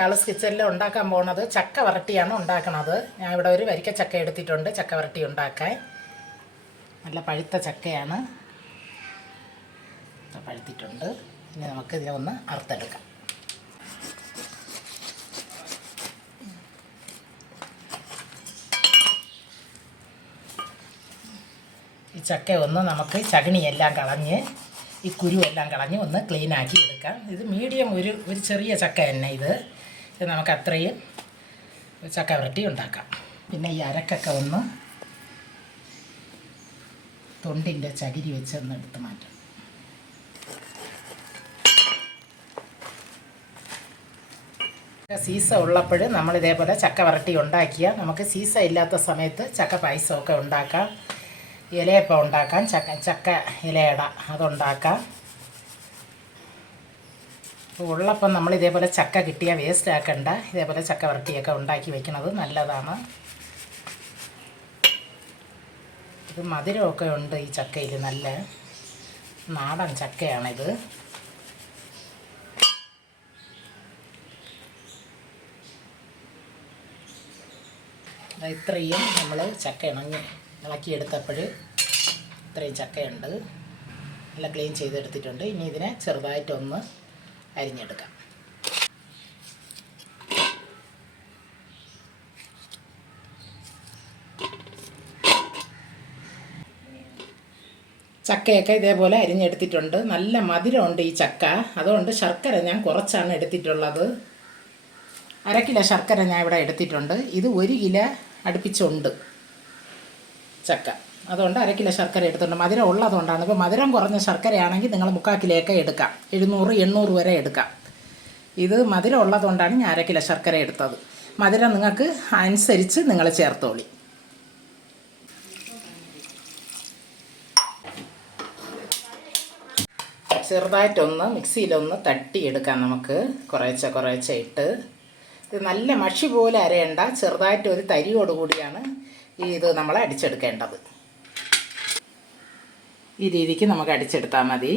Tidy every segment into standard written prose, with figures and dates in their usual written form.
കാളസ് കിച്ചണിൽ ഉണ്ടാക്കാൻ പോകുന്നത് ചക്ക വരട്ടിയാണ് ഉണ്ടാക്കുന്നത്. ഞാൻ ഇവിടെ ഒരു വരിക്ക ചക്ക എടുത്തിട്ടുണ്ട് ചക്ക വരട്ടി ഉണ്ടാക്കാൻ. നല്ല പഴുത്ത ചക്കയാണ്, പഴുത്തിട്ടുണ്ട്. ഇനി നമുക്ക് ഇതിനെ ഒന്ന് അറുത്തെടുക്കാം. ഈ ചക്ക ഒന്ന് നമുക്ക് ചകിണിയെല്ലാം കളഞ്ഞ് ഈ കുരുവെല്ലാം കളഞ്ഞ് ഒന്ന് ക്ലീനാക്കി എടുക്കാം. ഇത് മീഡിയം ഒരു ചെറിയ ചക്ക തന്നെ. ഇത് നമുക്ക് അത്രയും ചക്ക വരട്ടി ഉണ്ടാക്കാം. പിന്നെ ഈ അരക്കൊക്കെ ഒന്ന് തൊണ്ടിൻ്റെ ചകിരി വെച്ച് ഒന്ന് എടുത്ത് മാറ്റാം. സീസ ഉള്ളപ്പോൾ നമ്മൾ ഇതേപോലെ ചക്ക വരട്ടി ഉണ്ടാക്കിയാൽ നമുക്ക് സീസ ഇല്ലാത്ത സമയത്ത് ചക്ക പായസമൊക്കെ ഉണ്ടാക്കാം, ഇലയപ്പം ഉണ്ടാക്കാം, ചക്ക ഇലയട അതുണ്ടാക്കാം. ഉള്ളപ്പം നമ്മൾ ഇതേപോലെ ചക്ക കിട്ടിയാൽ വേസ്റ്റ് ആക്കണ്ട. ഇതേപോലെ ചക്ക വരട്ടിയൊക്കെ ഉണ്ടാക്കി വെക്കുന്നത് നല്ലതാണ്. ഇത് മധുരമൊക്കെ ഉണ്ട് ഈ ചക്കയിൽ, നല്ല നാടൻ ചക്കയാണിത്. ഇത്രയും നമ്മൾ ചക്ക ഇളക്കിയെടുത്തപ്പോൾ ഇത്രയും ചക്കയുണ്ട്, നല്ല ക്ലീൻ ചെയ്തെടുത്തിട്ടുണ്ട്. ഇനി ഇതിനെ ചെറുതായിട്ടൊന്ന് അരിഞ്ഞെടുക്കാം. ചക്കയൊക്കെ ഇതേപോലെ അരിഞ്ഞെടുത്തിട്ടുണ്ട്. നല്ല മധുരമുണ്ട് ഈ ചക്ക, അതുകൊണ്ട് ശർക്കര ഞാൻ കുറച്ചാണ് എടുത്തിട്ടുള്ളത്. 1 കിലോ ശർക്കര ഞാൻ ഇവിടെ എടുത്തിട്ടുണ്ട്. ഇത് 1 കിലോ അടുപ്പിച്ചുണ്ട് ചക്ക, അതുകൊണ്ട് 1 കിലോ ശർക്കര എടുത്തിട്ടുണ്ട്. മധുരം ഉള്ളതുകൊണ്ടാണ്. ഇപ്പോൾ മധുരം കുറഞ്ഞ ശർക്കരയാണെങ്കിൽ നിങ്ങൾ 3/4 കിലോയൊക്കെ എടുക്കാം, 700-800 വരെ എടുക്കാം. ഇത് മധുരം ഉള്ളതുകൊണ്ടാണ് ഞാൻ 1 കിലോ ശർക്കര എടുത്തത്. മധുരം നിങ്ങൾക്ക് അനുസരിച്ച് നിങ്ങൾ ചേർത്തോളി. ചെറുതായിട്ടൊന്ന് മിക്സിയിലൊന്ന് തട്ടിയെടുക്കാം നമുക്ക്, കുറേശ്ശെ ഇട്ട്. ഇത് നല്ല മഷി പോലെ അരയണ്ട, ചെറുതായിട്ട് ഒരു തരിയോടുകൂടിയാണ് ഇത് നമ്മൾ അടിച്ചെടുക്കേണ്ടത്. ഈ രീതിക്ക് നമുക്ക് അടിച്ചെടുത്താൽ മതി.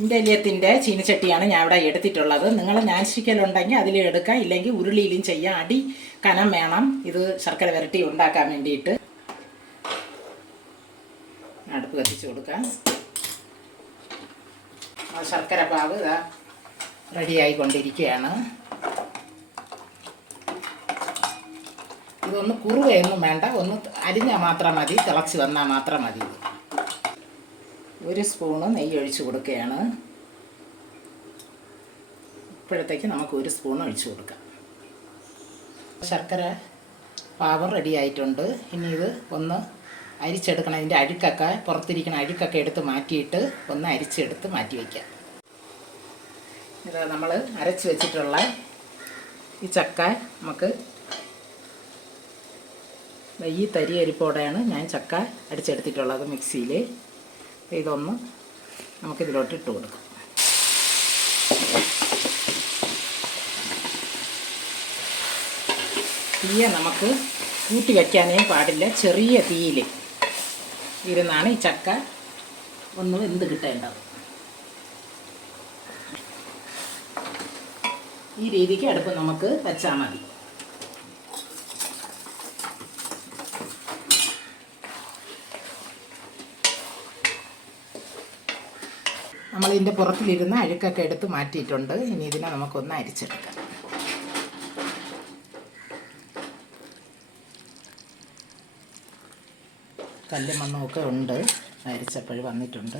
ഇൻഡലിയത്തിൻ്റെ ചീനച്ചട്ടിയാണ് ഞാൻ ഇവിടെ എടുത്തിട്ടുള്ളത്. നിങ്ങൾ നാൻസ്റ്റിക്കിലുണ്ടെങ്കിൽ അതിൽ എടുക്കാം, ഇല്ലെങ്കിൽ ഉരുളിയിലും ചെയ്യാം. അടി കനം വേണം ഇത് ശർക്കര വരട്ടി ഉണ്ടാക്കാൻ വേണ്ടിയിട്ട്. അടുപ്പ് കത്തിച്ച് കൊടുക്കാം. ശർക്കര പാവ് ഇതാ റെഡിയായിക്കൊണ്ടിരിക്കുകയാണ്. ഇതൊന്ന് കുറുവയൊന്നും വേണ്ട, ഒന്ന് അരിഞ്ഞാൽ മാത്രം മതി, തിളച്ച് വന്നാൽ മാത്രം മതി. 1 സ്പൂണ് നെയ്യ് ഒഴിച്ച് കൊടുക്കുകയാണ്. ഇപ്പോഴത്തേക്ക് നമുക്ക് 1 സ്പൂൺ ഒഴിച്ച് കൊടുക്കാം. ശർക്കര പാവ് റെഡി ആയിട്ടുണ്ട്. ഇനി ഇത് ഒന്ന് അരിച്ചെടുക്കണം. ഇതിൻ്റെ അഴുക്കൊക്കെ, പുറത്തിരിക്കുന്ന അഴുക്കൊക്കെ എടുത്ത് മാറ്റിയിട്ട് ഒന്ന് അരിച്ചെടുത്ത് മാറ്റി വയ്ക്കാം. ഇത് നമ്മൾ അരച്ച് വെച്ചിട്ടുള്ള ഈ ചക്ക നമുക്ക് ഈ തരി അരിപ്പോടെയാണ് ഞാൻ ചക്ക അടിച്ചെടുത്തിട്ടുള്ളത് മിക്സിയിൽ. ഇതൊന്ന് നമുക്കിതിലോട്ട് ഇട്ട് കൊടുക്കാം. തീയെ നമുക്ക് കൂട്ടി വയ്ക്കാനേ പാടില്ല, ചെറിയ തീയിൽ ഇരുന്നാണ് ഈ ചക്ക ഒന്ന് വെന്ത് കിട്ടേണ്ടത്. ഈ രീതിക്ക് അടുപ്പ് നമുക്ക് വെച്ചാൽ മതി. നമ്മളിതിൻ്റെ പുറത്തിലിരുന്ന അഴുക്കൊക്കെ എടുത്ത് മാറ്റിയിട്ടുണ്ട്. ഇനി ഇതിനെ നമുക്കൊന്ന് അരിച്ചെടുക്കാം. കല്ലും മണ്ണുമൊക്കെ ഉണ്ട്, അരിച്ചപ്പോൾ വന്നിട്ടുണ്ട്.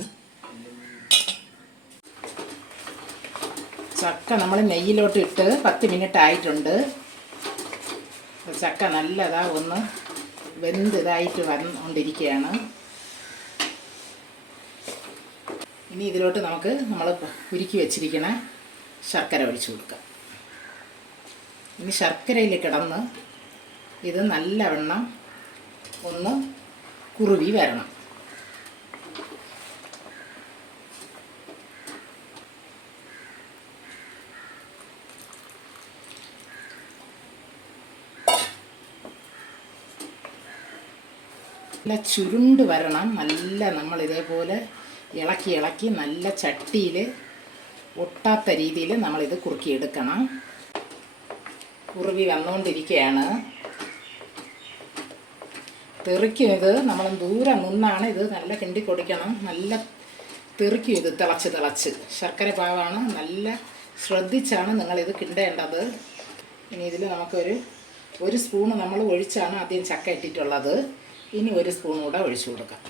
ചക്ക നമ്മൾ നെയ്യിലോട്ട് ഇട്ട് 10 മിനിറ്റ് ആയിട്ടുണ്ട്. ചക്ക നല്ലതാ ഒന്ന് വെന്ത് ഇതായിട്ട് വന്നുകൊണ്ടിരിക്കുകയാണ്. ഇനി ഇതിലോട്ട് നമുക്ക് നമ്മൾ ഉരുക്കി വെച്ചിരിക്കുന്ന ശർക്കര ഒഴിച്ച് കൊടുക്കാം. ഇനി ശർക്കരയിൽ കിടന്ന് ഇത് നല്ലവണ്ണം ഒന്ന് കുറുവി വരണം. നല്ല ചുരുണ്ട് വരണം. നല്ല നമ്മൾ ഇതേപോലെ ഇളക്കി നല്ല ചട്ടിയിൽ ഒട്ടാത്ത രീതിയിൽ നമ്മളിത് കുറുക്കിയെടുക്കണം. കുറുകി വന്നുകൊണ്ടിരിക്കുകയാണ്. തെറിക്കും. ഇത് നമ്മൾ ദൂരം നിന്നാണ് ഇത് നല്ല കിണ്ടി കൊടുക്കണം. നല്ല തെറിക്കും ഇത് തിളച്ച്. ശർക്കര പാവാണ്. നല്ല ശ്രദ്ധിച്ചാണ് നിങ്ങളിത് കിണ്ടേണ്ടത്. ഇനി ഇതിൽ ഒരു സ്പൂണ് നമ്മൾ ഒഴിച്ചാണ് ആദ്യം ചക്ക ഇട്ടിട്ടുള്ളത്. ഇനി ഒരു സ്പൂൺ കൂടെ ഒഴിച്ചു കൊടുക്കാം.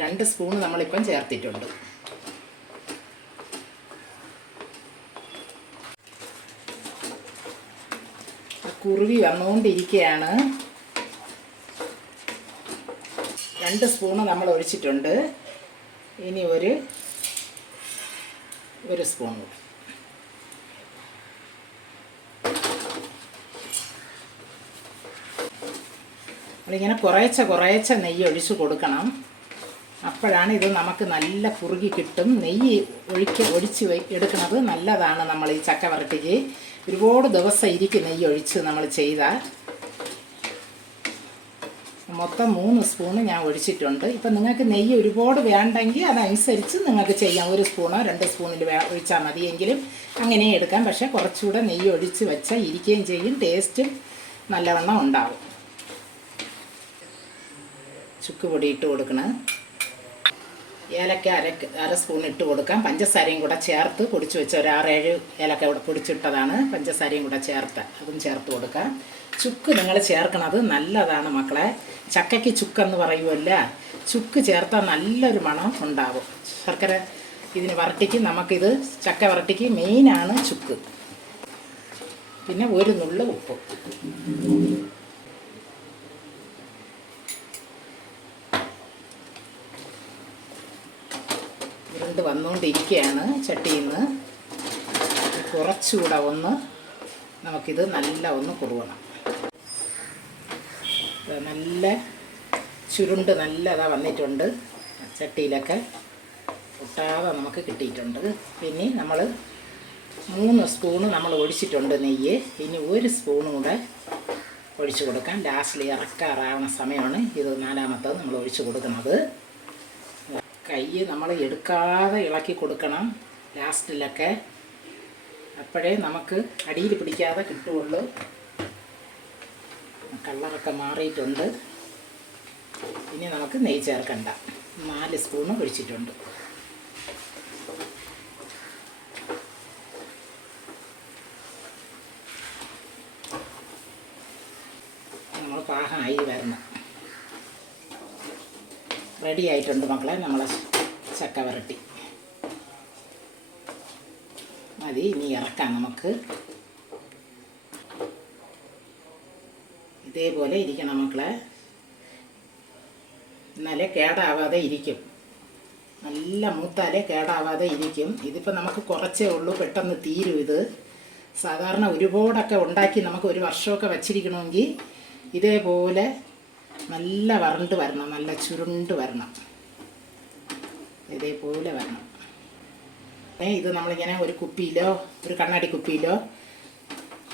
2 സ്പൂണ് നമ്മളിപ്പം ചേർത്തിട്ടുണ്ട്. കുറുവി വന്നുകൊണ്ടിരിക്കുകയാണ്. 2 സ്പൂണ് നമ്മൾ ഒഴിച്ചിട്ടുണ്ട്. ഇനി ഒരു സ്പൂൺ കൂടെ. നമ്മളിങ്ങനെ കുറേശ്ശെ നെയ്യ് ഒഴിച്ച് കൊടുക്കണം. അപ്പോഴാണ് ഇത് നമുക്ക് നല്ല കുറുകി കിട്ടും. നെയ്യ് ഒഴിച്ച് എടുക്കുന്നത് നല്ലതാണ്. നമ്മൾ ഈ ചക്ക വരട്ടിക്ക് ഒരുപാട് ദിവസം ഇരിക്കും നെയ്യ് ഒഴിച്ച് നമ്മൾ ചെയ്താൽ. മൊത്തം 3 സ്പൂണ് ഞാൻ ഒഴിച്ചിട്ടുണ്ട്. ഇപ്പം നിങ്ങൾക്ക് നെയ്യ് ഒരുപാട് വേണ്ടെങ്കിൽ അതനുസരിച്ച് നിങ്ങൾക്ക് ചെയ്യാം. 1 സ്പൂണോ 2 സ്പൂണിൽ ഒഴിച്ചാൽ മതിയെങ്കിലും അങ്ങനെ എടുക്കാം. പക്ഷേ കുറച്ചുകൂടെ നെയ്യ് ഒഴിച്ച് വെച്ചാൽ ഇരിക്കുകയും ചെയ്യും. ടേസ്റ്റും നല്ലവണ്ണം ഉണ്ടാവും. ചുക്ക് പൊടി ഇട്ട് കൊടുക്കണം. ഏലക്ക അര സ്പൂൺ ഇട്ട് കൊടുക്കാം. പഞ്ചസാരയും കൂടെ ചേർത്ത് പൊടിച്ച് വെച്ച ഒരു 6-7 ഏലക്ക ഇവിടെ പൊടിച്ചിട്ടതാണ്. പഞ്ചസാരയും കൂടെ അതും ചേർത്ത് കൊടുക്കാം. ചുക്ക് നിങ്ങൾ ചേർക്കണത് നല്ലതാണ് മക്കളെ. ചക്കയ്ക്ക് ചുക്കെന്ന് പറയുമല്ല, ചുക്ക് ചേർത്താൽ നല്ലൊരു മണം ഉണ്ടാവും. ശർക്കര ഇതിന് വരട്ടിക്ക് നമുക്കിത് ചക്ക വരട്ടിക്ക് മെയിനാണ് ചുക്ക്. പിന്നെ ഒരു നുള്ള് ഉപ്പ്. ഉരുണ്ട് വന്നുകൊണ്ടിരിക്കുകയാണ് ചട്ടിയിൽ നിന്ന്. കുറച്ചുകൂടെ നമുക്കിത് ഒന്ന് കുറുകണം. നല്ല ചുരുണ്ട് നല്ലതാ വന്നിട്ടുണ്ട്. ചട്ടിയിലൊക്കെ ഒട്ടാതെ നമുക്ക് കിട്ടിയിട്ടുണ്ട്. പിന്നെ നമ്മൾ 3 സ്പൂണ് നമ്മൾ ഒഴിച്ചിട്ടുണ്ട് നെയ്യ്. ഇനി 1 സ്പൂണും കൂടെ ഒഴിച്ചു കൊടുക്കാം. ലാസ്റ്റിൽ ഇറക്കാറാവുന്ന സമയമാണ് ഇത് 4-മത്തത് നമ്മൾ ഒഴിച്ചു കൊടുക്കുന്നത്. കൈ നമ്മൾ എടുക്കാതെ ഇളക്കി കൊടുക്കണം ലാസ്റ്റിലൊക്കെ. അപ്പോഴേ നമുക്ക് അടിയിൽ പിടിക്കാതെ കിട്ടുകയുള്ളൂ. കളറൊക്കെ മാറിയിട്ടുണ്ട്. ഇനി നമുക്ക് നെയ്യ് ചേർക്കണ്ട. 4 സ്പൂണ് ഒഴിച്ചിട്ടുണ്ട്. നമ്മൾ പാകമായി വരണം. റെഡി ആയിട്ടുണ്ട് മക്കളെ നമ്മളെ ചക്ക വരട്ടി. മതി. ഇനി ഇറക്കാം നമുക്ക്. ഇതേപോലെ ഇരിക്കണം മക്കളെ. എന്നാലേ കേടാവാതെ ഇരിക്കും. നല്ല മൂത്താലേ കേടാവാതെ ഇരിക്കും. ഇതിപ്പോൾ നമുക്ക് കുറച്ചേ ഉള്ളൂ, പെട്ടെന്ന് തീരും ഇത്. സാധാരണ ഒരുപാടൊക്കെ ഉണ്ടാക്കി നമുക്ക് 1 വർഷമൊക്കെ വച്ചിരിക്കണമെങ്കിൽ ഇതേപോലെ നല്ല വരണ്ട് വരണം, നല്ല ചുരുണ്ട് വരണം. ഇതേപോലെ വരണം. ഇത് നമ്മളിങ്ങനെ ഒരു കുപ്പിയിലോ ഒരു കണ്ണാടി കുപ്പിയിലോ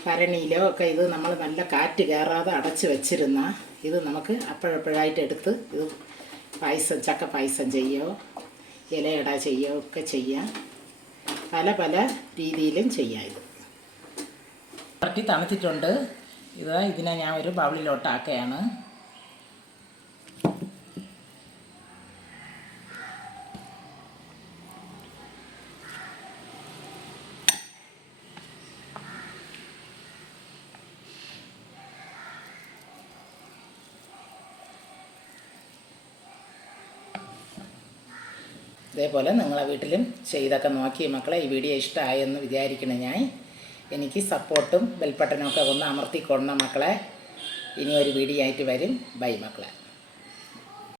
ഭരണിയിലോ ഒക്കെ ഇത് നമ്മൾ നല്ല കാറ്റ് കയറാതെ അടച്ച് വെച്ചിരുന്ന ഇത് നമുക്ക് അപ്പോഴപ്പോഴായിട്ട് എടുത്ത് ഇത് ചക്ക പായസം ചെയ്യോ ഇലയട ചെയ്യോ ഒക്കെ ചെയ്യാം. പല രീതിയിലും ചെയ്യാം. ഇത് വരട്ടി തണുത്തിട്ടുണ്ട്. ഇതിനെ ഞാൻ ഒരു ബൗളിലോട്ടാക്കുകയാണ്. ഇതേപോലെ നിങ്ങളെ വീട്ടിലും ചെയ്തൊക്കെ നോക്കി മക്കളെ. ഈ വീഡിയോ ഇഷ്ടമായെന്ന് വിചാരിക്കണം ഞാൻ. എനിക്ക് സപ്പോർട്ടും ബെൽബട്ടനും ഒക്കെ ഒന്ന് അമർത്തിക്കൊണ്ട മക്കളെ. ഇനി ഒരു വീഡിയോ ആയിട്ട് വരും. ബൈ മക്കളെ.